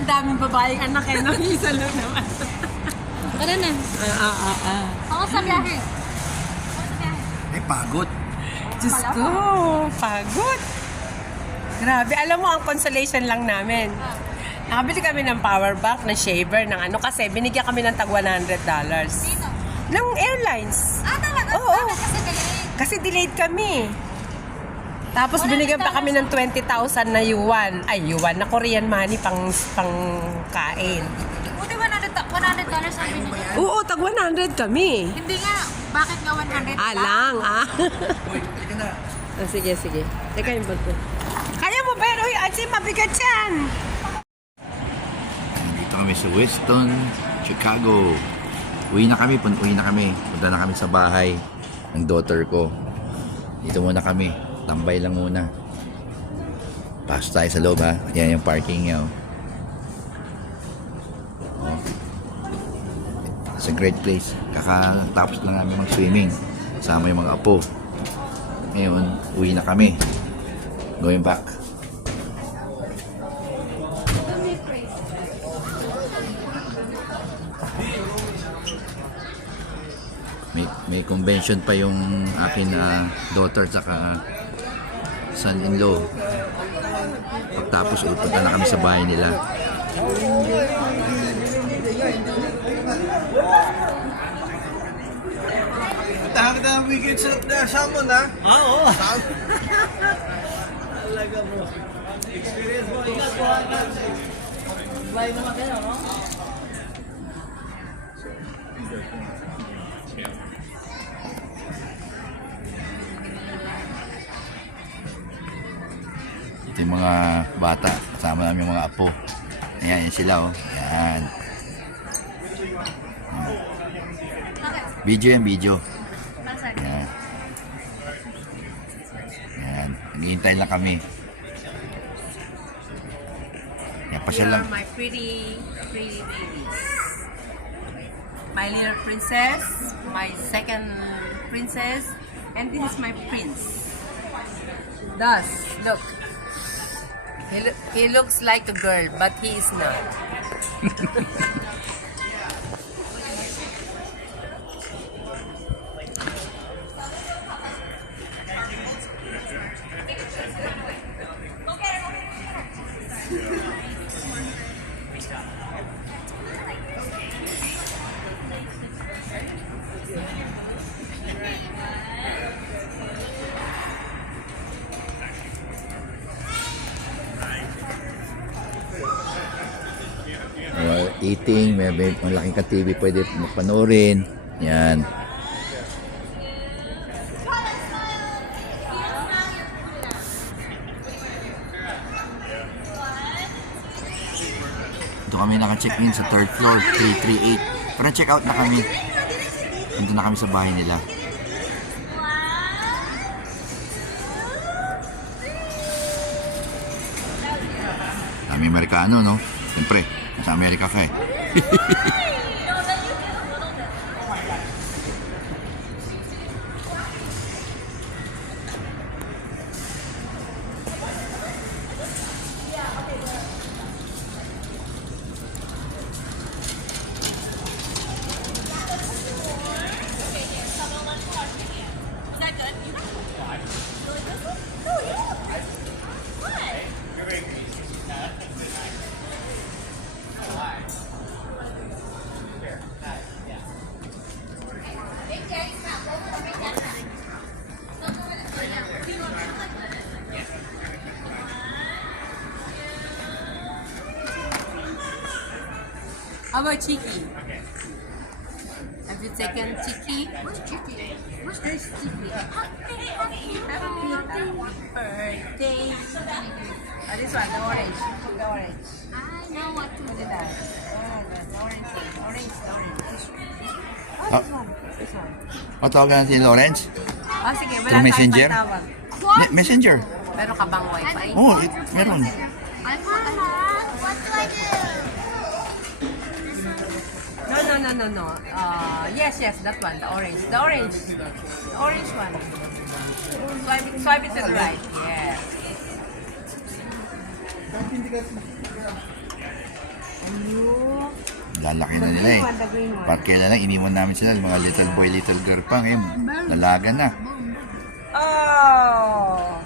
Ang daming babaeng anak eh, no? Isa lang naman. Tara na. Ako sa biyahe. Ako sa biyahe. Ay, pagod. Diyos ko, pagod. Grabe, alam mo, ang consolation lang namin. Nakabili kami ng power bank, ng shaver, ng ano, kasi binigyan kami ng tag $100. Dito. Ng airlines. Ah, talaga? Oo. Bakit kasi delayed? Kasi delayed kami. Tapos binigyan pa kami ng 20,000 na yuan. Ay, yuan na Korean money pang kain. Buti $100 ang binigyan. Oo, tag 100 kami. Hindi nga. Bakit nga 100 Lang, ah. Uy, halika na. Oh, sige, sige. Teka yung bag ko. Kaya mo, pero uy, Ansi, mabigat yan. Dito kami sa Weston, Chicago. Uwi na kami. Punta na kami sa bahay ng daughter ko. Dito muna kami. Tambay lang muna. Pasok tayo sa loob, ha. Yan yung parking niya, oh. It's a great place. Kakatapos lang namin mag-swimming. Kasama yung mga apo. Ngayon, uwi na kami. Going back. May convention pa yung akin na daughter saka son-in-law. Pagtapos upunta na kami sa bahay nila. Tahan kita ng weekend sa salmon, ha? Oo. Talaga mo. Experience mo. Ingat po. Bye naman kayo, no? Ito yung mga bata. Kasama namin yung mga apo. Ayan, yan sila, oh. Ayan. Video yan, video. Ayan. Ayan. Naghihintay lang kami. Ayan, pasyal lang. My pretty babies. My little princess, my second princess, and this is my prince. Thus, look. He looks like a girl, but he is not. Eating, may malaking ka-TV pwede panoorin. Yan. Ito kami naka-check-in sa 3rd floor, 338. Pero check-out na kami. Punta na kami sa bahay nila. Dami Amerikano, no? Siyempre, sa Amerika ka eh. How about Chiki? Have you taken Chiki? Where's Chicky? There's Chiki. Happy birthday. Oh, this one, the orange. The orange. I know what to Look do. at that. Oh, the orange. Orange. Oh, Ah. this one. This one. Patawagan natin yung Lawrence? Oh, sige. Wala Through Messenger? tayong patawag. Messenger. Meron ka bang wifi? Oh, meron. I'm Mama. What do I do? No. Yes, that one. The orange. The orange one. Swipe it to the right. Yes. Lalaki na nila eh. The green one. Parang kailan lang, iniwan namin sila, mga little boy, little girl pa. Ngayon, lalaga na. Oh!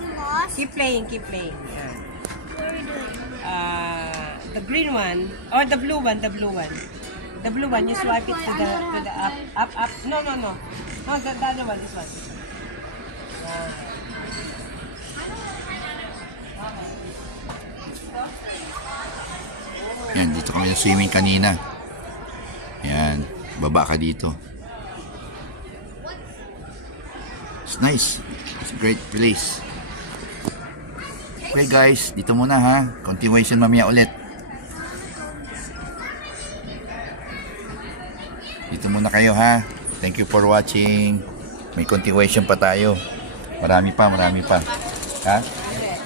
You lost? Keep playing, keep playing. Yan. What are you doing? The green one, or the blue one, the blue one. The blue one, you swipe it to the up. No, no, no. No, the other one, this one. Yan. Yan, dito kami na swimming kanina. Yan, baba ka dito. It's nice. It's a great place. Okay guys, dito muna ha. Continuation mamaya ulit. Dito muna kayo ha. Thank you for watching. May continuation pa tayo. Marami pa. Ha?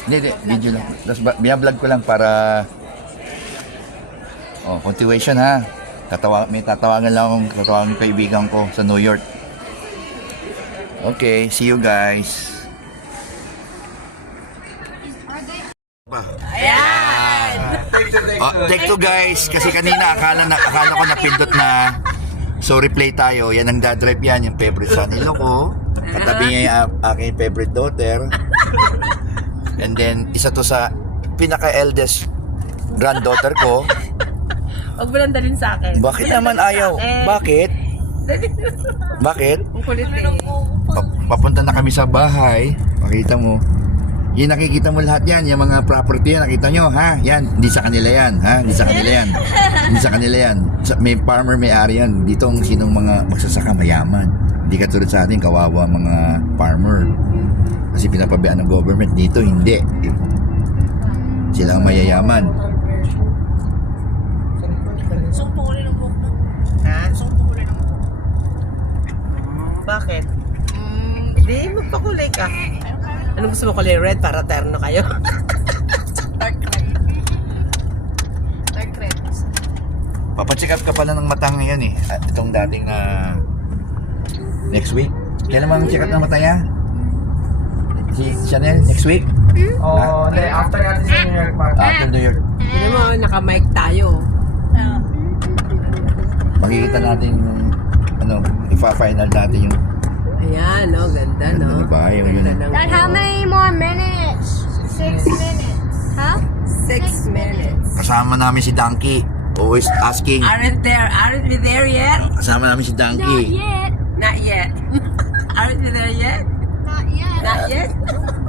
Hindi, video lang. Tapos vlog ko lang para continuation ha. May tatawagan lang akong kaibigan ko sa New York. Okay, see you guys. Ayan! Take two guys, kasi kanina akala ko napindot na. So replay tayo. Yan ang dadrive yan, yung favorite son-in-law ko. Katabi niya yung aking favorite daughter. And then isa to sa pinaka-eldest granddaughter ko. Huwag mo lang dalhin sa akin. Bakit naman ayaw? Bakit? Bakit? Ang kulit eh. Papunta na kami sa bahay. Makita mo. Yung nakikita mo lahat yan, yung mga property yan, nakita nyo, ha? Yan, hindi sa kanila yan, ha? Hindi sa kanila yan. Hindi sa kanila yan. May farmer, may ari yan. Dito ang sinong mga magsasaka mayaman. Hindi katulad sa atin, kawawa mga farmer. Kasi pinapabayaan ng government. Dito, hindi. Sila ang mayayaman. Ha? Bakit? Hindi, magpakulay ka. Anong gusto mo kulay? Red para terno kayo? Dark red. Papacheck up ka pala ng mata ngayon eh. At itong dating na next week. Kailan mang check up ng mata niya? Si Chanel, next week? Oh, after natin sa New York Park. After New York. Hindi mo, naka-mic tayo. Makikita natin yung ipa-final natin yung Ayan, no? Ganda, no? Ganda ba? Yung Ganda yun. ng- Dad, how many more minutes? 6 minutes. Huh? 6 minutes. kasama namin si Donkey. Always asking. Aren't we there yet? Kasama namin si Not Donkey. yet. Not yet. Aren't we there yet? Not yet. Not yet?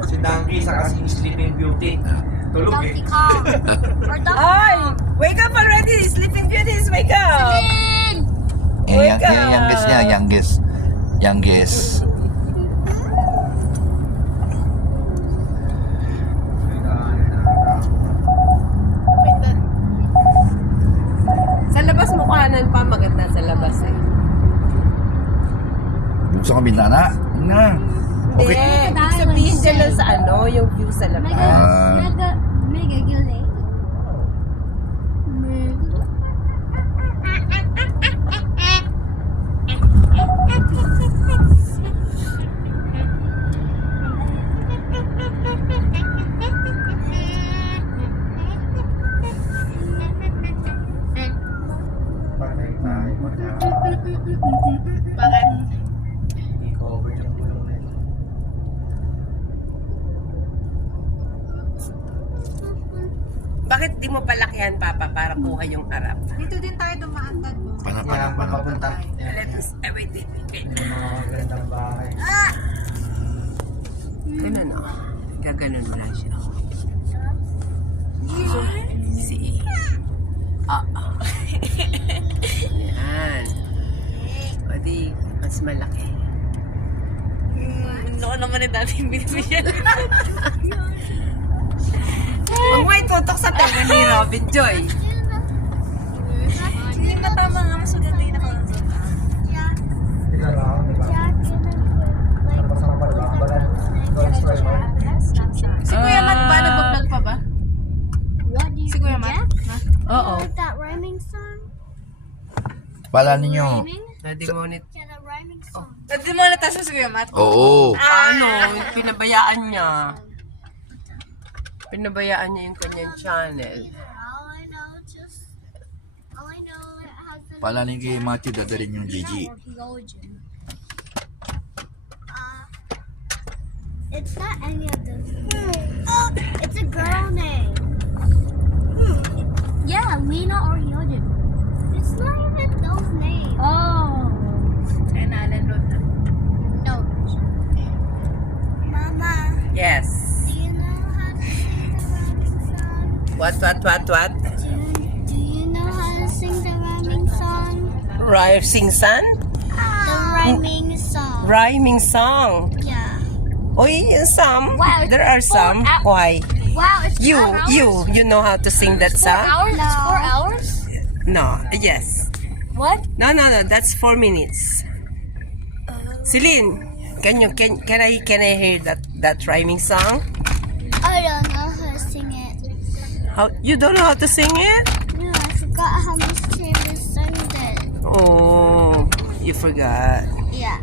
Si Donkey sa kasing Sleeping Beauty. Tulog eh. Donkey Kong. Or Donkey Oy! Kong. Wake up already! Sleeping Beauties, wake up! Yan, yung youngest niya, youngest. Sa labas mukhanan pa, maganda sa labas eh. Buksan ka bintana. Na. Hindi, Okay. ibig sabihin dyan lang sa yung view sa labas. Mega gilly. Patay tayo. Bakit? I-cover yung gulong na yun. Bakit di mo palakihan, Papa, para kuha yung harap? Dito din tayo dumaan, Dad. Kaya papapunta. Let's, wait. Yung mga gandang bahay. Ganun, no? Gaganon mo lang siya. So, see. Yan. O di, mas malaki. Noon naman yung dating binibigyan. Huwag mo itutok sa tenga ni Robin Joy. Hindi matama nga, mas maganda yung nakalansan. Sila lang, di ba? Tapos ang pagbabalan. Si Kuya Matt ba? Nag-vlog pa ba? Si Kuya Matt? Oo. That rhyming song? Pala ninyo. Na-demonit. Yeah, that rhyming song. Nagdemonitas mo si Kuya Matt? Oo. Ano, pinabayaan niya. Pinabayaan niya yung kanyang channel. All I know, just Paalanin kay Matthew, dadarin yung Gigi. It's not any of those names. It's a girl name. Yeah, Lena or Hyojin. It's not even those names. Oh. And Alan Road na. No. Mama, Yes. do you know how to sing the rhyming song? What? Do you know how to sing the rhyming song? Rising sun? The rhyming song. Rhyming song. Yeah. Oh, yeah, some. Wow, There are some. Why? Wow, it's You, 4 hours? you know how to sing that 4 song? hours? It's 4 hours? No. Yes. What? No. That's 4 minutes. Celine, can I hear that rhyming song? I don't know how to sing it. How you don't know how to sing it? No, I forgot how much time the song did. Oh, you forgot. Yeah.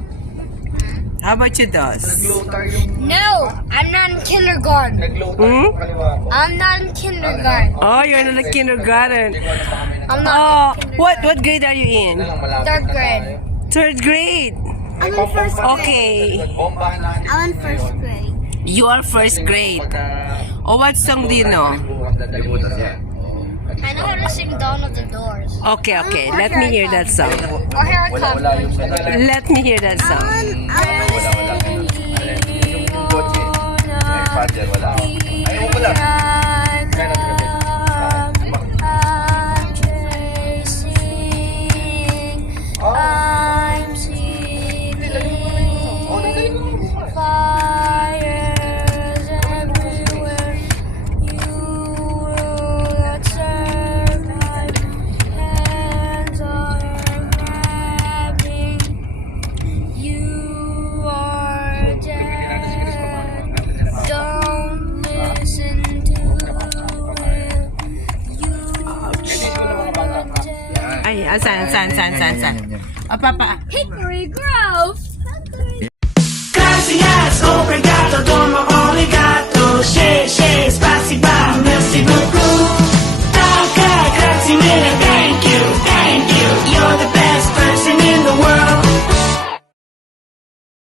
How about you, Dos? No, I'm not in kindergarten. Hmm? I'm not in kindergarten. Oh, you're in the kindergarten. I'm Oh, not in what grade are you in? 3rd grade. 3rd grade. I'm in first grade. Okay. I'm in first grade. You are 1st grade. Oh, what song do you know? I know how to sing Dawn of the Doors. Okay. Let me hear that song. Or Here It Comes. Let me hear that song. I'm seeing fires everywhere. You will not survive. Hands are grabbing. You are dead. Don't listen to him. You are dead. Ay, saan? Papa. Hickory Grove. Gracias, obrigado, domo arigato, she, she.